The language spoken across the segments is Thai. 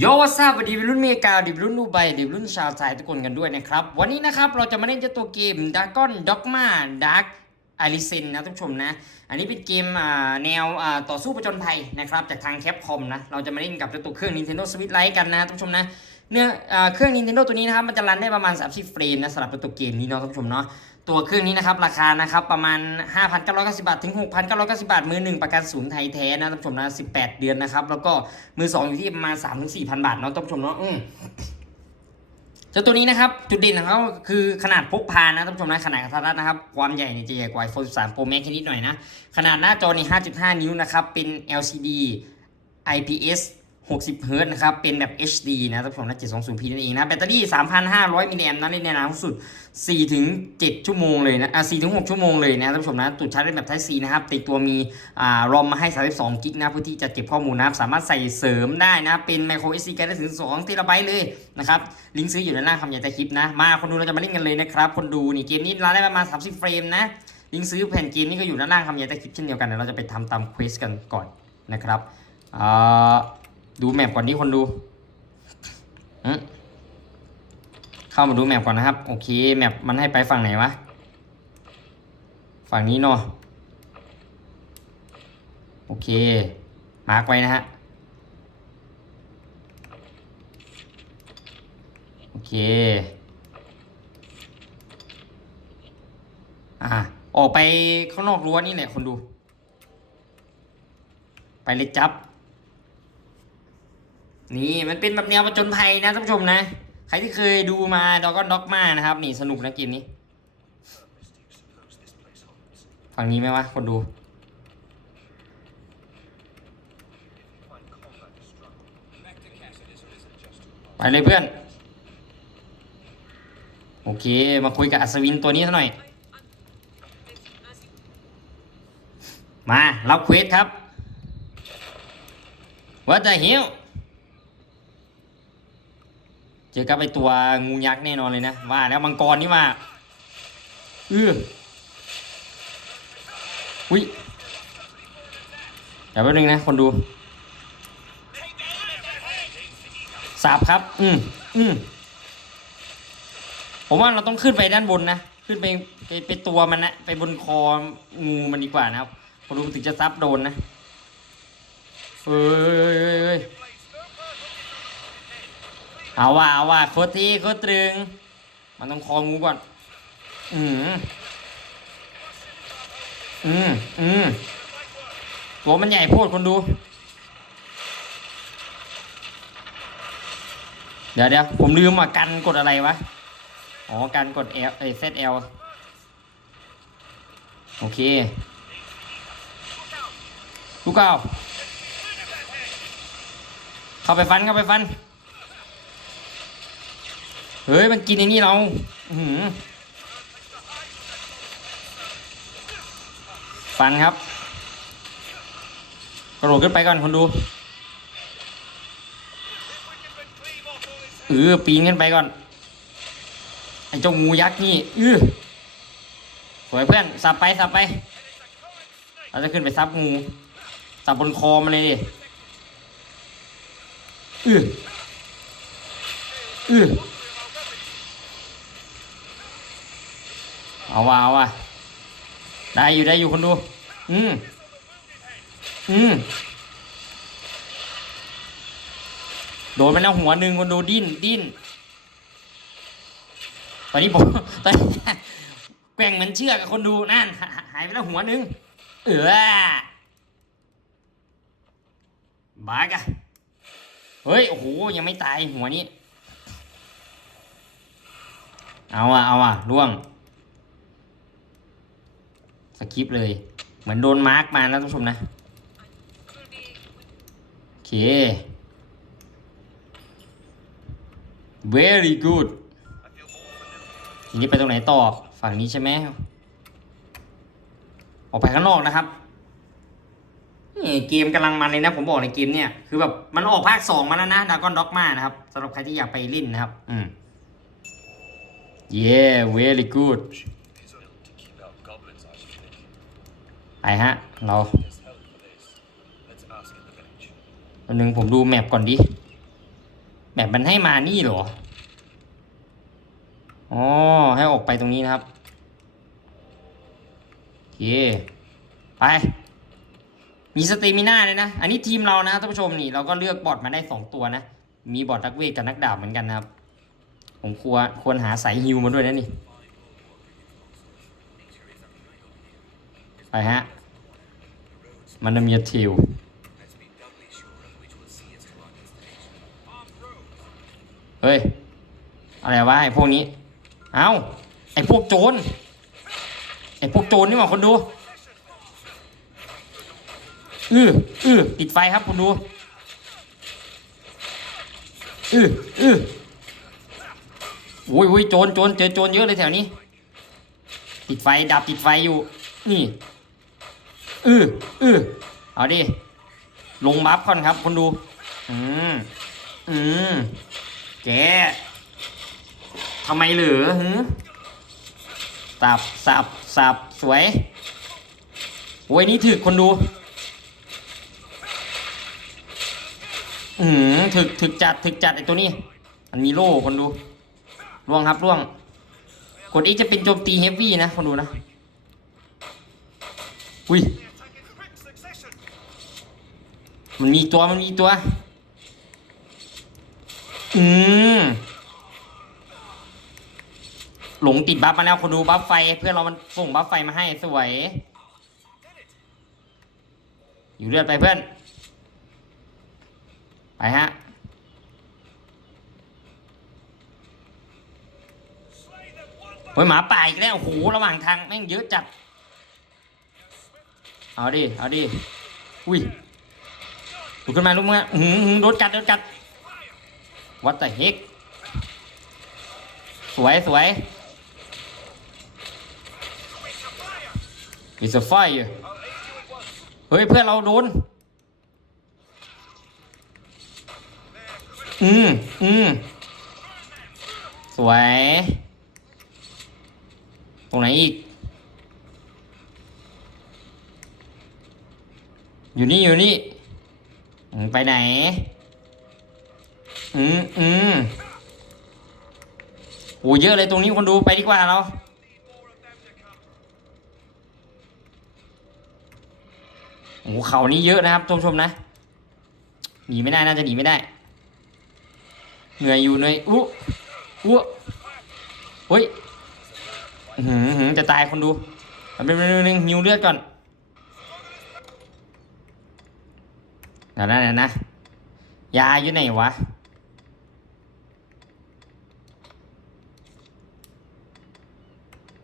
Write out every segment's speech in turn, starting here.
โยวัสดีวัยรุ่นเมกาดิบรุ่นดูไบดิบรุ่นชาวไทยทุกคนกันด้วยนะครับ วันนี้นะครับเราจะมาเล่นเจ้าตัวเกม d r a g o n Dogma Dark a l i c e n นะทุกชมนะ อันนี้เป็นเกมแนวต่อสู้ประจนภัยนะครับจากทางแคปคอมนะ เราจะมาเล่นกับเจ้าตัวเครื่อง Nintendo Switch Lite กันนะทุกชมนะ เนื้ออ่าเครื่อง Nintendo ตัวนี้นะครับมันจะรันได้ประมาณ 30 เฟรมนะสำหรับตัวเกมนี้เนาะท่านผู้ชมเนาะตัวเครื่องนี้นะครับราคานะครับประมาณ 5,990 บาท ถึง 6,990 บาท มือหนึ่งประกันศูนย์ไทยแท้นะท่านผู้ชมนะ 18 เดือนนะครับ แล้วก็มือสองอยู่ที่ประมาณ 3-4,000 บาทเนาะท่านผู้ชมเนาะอืมเจ้าตัวนี้นะครับ จุดเด่นของเขาคือขนาดพกพานะท่านผู้ชมนะขนาดกระทัดรัดนะครับ ความใหญ่เนี่ยจะใหญ่กว่า iPhone 13 Pro Max แค่นิดหน่อยนะ ขนาดหน้าจอนี่5.5 นิ้วนะครับเป็น LCD IPS 60เฮิร์ตนะครับ เป็นแบบ HD นะท่านผู้ชมนะ 720p นั่นเองนะ แบตเตอรี่ 3,500 มิลลิแอมป์นะในแนวน้ำสุด4ถึง7ชั่วโมงเลยนะ อะ4ถึง6ชั่วโมงเลยนะท่านผู้ชมนะตุดชาร์จได้แบบ Type C นะครับ ติดตัวมี อ่ารอมมาให้ 32 กิกนะเพื่อที่จะเก็บข้อมูลนะครับ สามารถใส่เสริมได้นะ เป็น micro SD การ์ดได้ถึง2เทราไบต์เลยนะครับ ลิงก์ซื้ออยู่ด้านล่างคำใหญ่ใต้คลิปนะ มาคนดูเราจะมาเล่นกันเลยนะครับ คนดูนี่เกมนี้รันได้ประมาณ 30 เฟรมนะ ลิงก์ซื้อแผ่นเกมนี้ก็อยู่ด้านล่างคำใหญ่ใต้คลิปเช่นเดียวกันเดี๋ยวเราจะไปทำตามเควสกันก่อนนะครับอ่า ดูแมปก่อนที่คนดูอืมเข้ามาดูแมปก่อนนะครับ โอเค แมปมันให้ไปฝั่งไหนวะ ฝั่งนี้เนาะโอเค มาร์กไว้นะฮะ โอเค อะออกไปข้างนอกรั้วนี่แหละคนดู ไปเลยจับ นี่มันเป็นแบบแนวประจนภัยนะท่านผู้ชมนะ ใครที่เคยดูมาดอกก็ด็อกมานะครับ นี่สนุกนะเกมนี้ ฝั่งนี้ไหมวะคนดู ไปเลยเพื่อน โอเค มาคุยกับอัศวินตัวนี้ซะหน่อย มารับเควสครับ What the hell อกับไอตัวงูยักษ์แน่นอนเลยนะว่าแล้วมังกรนี่ว่าเอออุ้ยเดี๋ยวแป๊บนึงนะ คนดูสับครับ อืมอืมผมว่าเราต้องขึ้นไปด้านบนนะ ขึ้นไปไปไปตัวมันนะไปบนคองูมันดีกว่านะครับคนดูถึงจะซับโดนนะเอ้ย เอาว่าเอาว่าโคตรทีโคตรตรึง มันต้องคองูก่อน อืมอืมอืมตัวมันใหญ่โพดคนดู เดี๋ยวเดี๋ยวผมลืมอะกันกดอะไรวะ อ๋อ กันกด L เอ้ย ZL โอเค ลูกเก้าเข้าไปฟัน เข้าไปฟัน เฮ้ย มันกินไอ้นี่เราหือฟันครับ กระโดดขึ้นไปก่อนคนดูเออปีนขึ้นไปก่อน ไอ้เจ้างูยักษ์นี่เออสวยเพื่อน สับไป สับไป เราจะขึ้นไปซับงู สับบนคอมันเลยดิเออเออ เอาว่ะเอาว่ะได้อยู่ได้อยู่คนดู อืมอืมโดนไปแล้วหัวหนึ่งคนดูดิ้นดิ้นตอนนี้ผมตอนนี้แกว่งเหมือนเชือกกับคนดูนั่นหายไปแล้วหัวหนึ่งเออบากะเฮ้ยโอ้โหยังไม่ตายหัวนี้ เอาอะเอาอะล่วง สคริปเลย เหมือนโดนมาร์กมานะท่านผู้ชมนะ โอเค very good ทีนี้ไปตรงไหนต่อ ฝั่งนี้ใช่ไหม ออกไปข้างนอกนะครับนี่เกมกำลังมันเลยนะ ผมบอกในเกมเนี่ย คือแบบมันออกภาคสองมาแล้วนะดากอนด็อกมานะครับสำหรับใครที่อยากไปเล่นนะครับ อืม yeah very good ฮะ เราวันหนึ่งผมดูแมปก่อนดิแบบมันให้มานี่เหรอ อ๋อ ให้ออกไปตรงนี้นะครับโอเคไป มีสเตมิน่าเลยนะ อันนี้ทีมเรานะท่านผู้ชมนี่เราก็เลือกบอทมาได้สองตัวนะ มีบอทนักเวทกับนักดาบเหมือนกันนะครับ ผมควรควรหาสายฮิวมาด้วยนะนี่ ไปฮะ มันมีเทลเฮ้ย อะไรวะไอ้พวกนี้ เอ้า ไอ้พวกโจร ไอ้พวกโจรนี่หว่าคนดู อืออือติดไฟครับคนดู อืออือโอ้ยโอ้ยโจรโจรเจอโจรเยอะเลยแถวนี้ ติดไฟดับติดไฟอยู่ นี่ อืออือเอาดิ ลงบัฟก่อนครับคนดู อืมอืมแกทำไมเหลือหือสับสับสับสวยโอ้ยนี่ถึกคนดู อืมถึกถึกจัดถึกจัดไอตัวนี้มันมีโล่คนดูล่วงครับล่วง กดอีจะเป็นโจมตีเฮฟวี่นะคนดูนะ อุ้ย มันมีตัวมันมีตัว อืมหลงติดบัฟมาแล้วคนดูบัฟไฟ เพื่อนเรามันส่งบัฟไฟมาให้สวย อยู่เลือดไปเพื่อน ไปฮะเฮ้ยหมาป่าอีกแล้วโอ้โหระหว่างทางแม่งเยอะจัด เอาดิ เอาดิ อุ้ย ลุกขึ้นมาลุกมาอื้หือโดนกัดโดนกัดวัดแต่เฮกสวยสวย It's a fire เฮ้ยเพื่อนเราโดน อืมอืมสวย ตรงไหนอีก อยู่นี่อยู่นี่ ไปไหน อืมอืมโอ้เยอะเลยตรงนี้คนดูไปดีกว่าเราโอ้เขานี่เยอะนะครับท่านผู้ชมนะหนีไม่ได้น่าจะหนีไม่ได้ เหนื่อยอยู่เหนื่อยอู้อู้เฮ้ยหือหือจะตายคนดูเป็นงนึงหิวเลือดก่อน เดี๋ยวนะนะยาอยู่ไหนวะ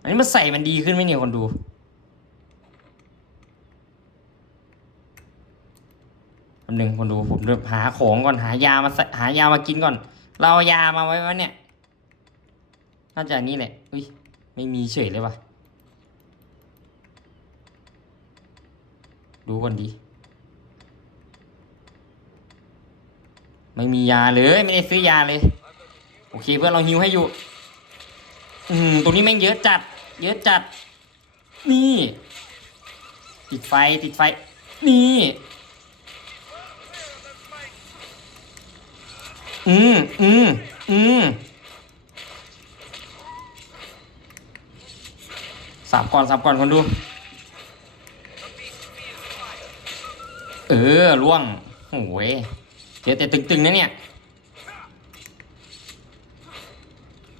อันนี้มันใส่มันดีขึ้นไหมเนี่ยคนดูแป๊บหนึ่งคนดูผมเริ่มหาของก่อนหายามาใส่หายามากินก่อน เราเอายามาไว้วะเนี่ย น่าจะอันนี้แหละ อุ้ยไม่มีเฉยเลยวะดูก่อนดี ไม่มียาเลยไม่ได้ซื้อยาเลย โอเคเพื่อนเราฮิวให้อยู่ อืมตรงนี้แม่งเยอะจัด เยอะจัด นี่ ติดไฟติดไฟ นี่ อืมอืมอืมสับก่อนสับก่อนคนดู เออล่วงโอ้ย เจอแต่ตึงๆนะเนี่ย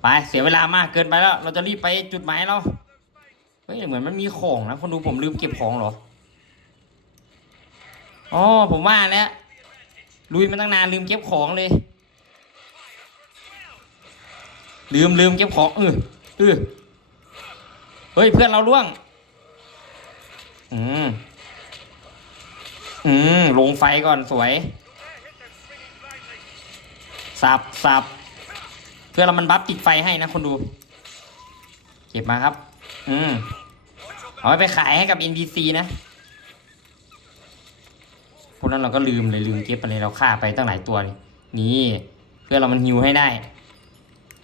ไปเสียเวลามากเกินไปแล้ว เราจะรีบไปจุดหมายเราเฮ้ยเหมือนมันมีของนะคนดูผมลืมเก็บของเหรออ๋อผมว่าแล้วลุยมาตั้งนานลืมเก็บของเลย ลืมลืมเก็บของเออเออเฮ้ยเพื่อนเราล่วง อืม อืมลงไฟก่อนสวย สับสับเพื่อเรามันบัฟติดไฟให้นะคนดู เก็บมาครับ อืมเอาไว้ไปขายให้กับ NPC นะพวกนั้นเราก็ลืมเลยลืมเก็บไปเลยเราฆ่าไปตั้งหลายตัวนี่นี่เพื่อเรามันฮิวให้ได้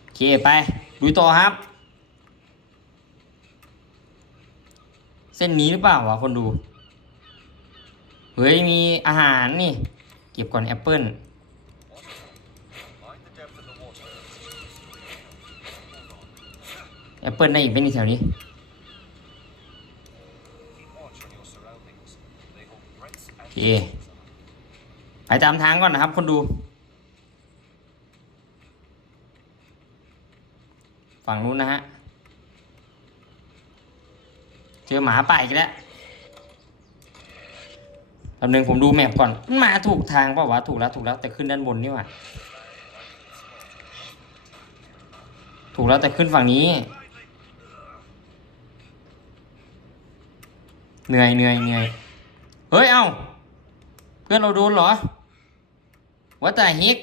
โอเคไปดูต่อครับ เส้นนี้หรือเปล่าวะคนดู เฮ้ยมีอาหารนี่ เก็บก่อนแอปเปิล แอปเปิลได้อีกเป็นอีกแถวนี้ โอเค ไปตามทางก่อนนะครับ คนดู ฝั่งนู้นนะฮะ เจอหมาป่าอีกแล้วแป๊บนึงผมดูแมพก่อนมันมาถูกทางเปล่าวะถูกแล้วถูกแล้วแต่ขึ้นด้านบนนี่หว่าถูกแล้วแต่ขึ้นฝั่งนี้ เหนื่อยเหนื่อยเหนื่อยเฮ้ย เอาเพื่อนเราโดนเหรอว่าแต่ฮิก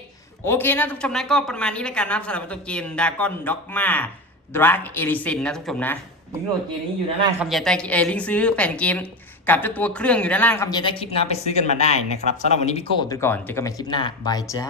โอเคนะทุกชมนะก็ประมาณนี้แล้วกันนะสำหรับตัวเกมดากอนด็อกมาดรักเอลิซินนะทุกชมนะลิงก์โหลดเกมนี้อยู่ด้านล่างคำใหญ่ใต้เอลิงก์ซื้อแผ่นเกมกับเจ้าตัวเครื่องอยู่ด้านล่างคำใหญ่ใต้คลิปนะไปซื้อกันมาได้นะครับสำหรับวันนี้พี่โก้ไปก่อนเจอกันใหม่คลิปหน้าบายจ้า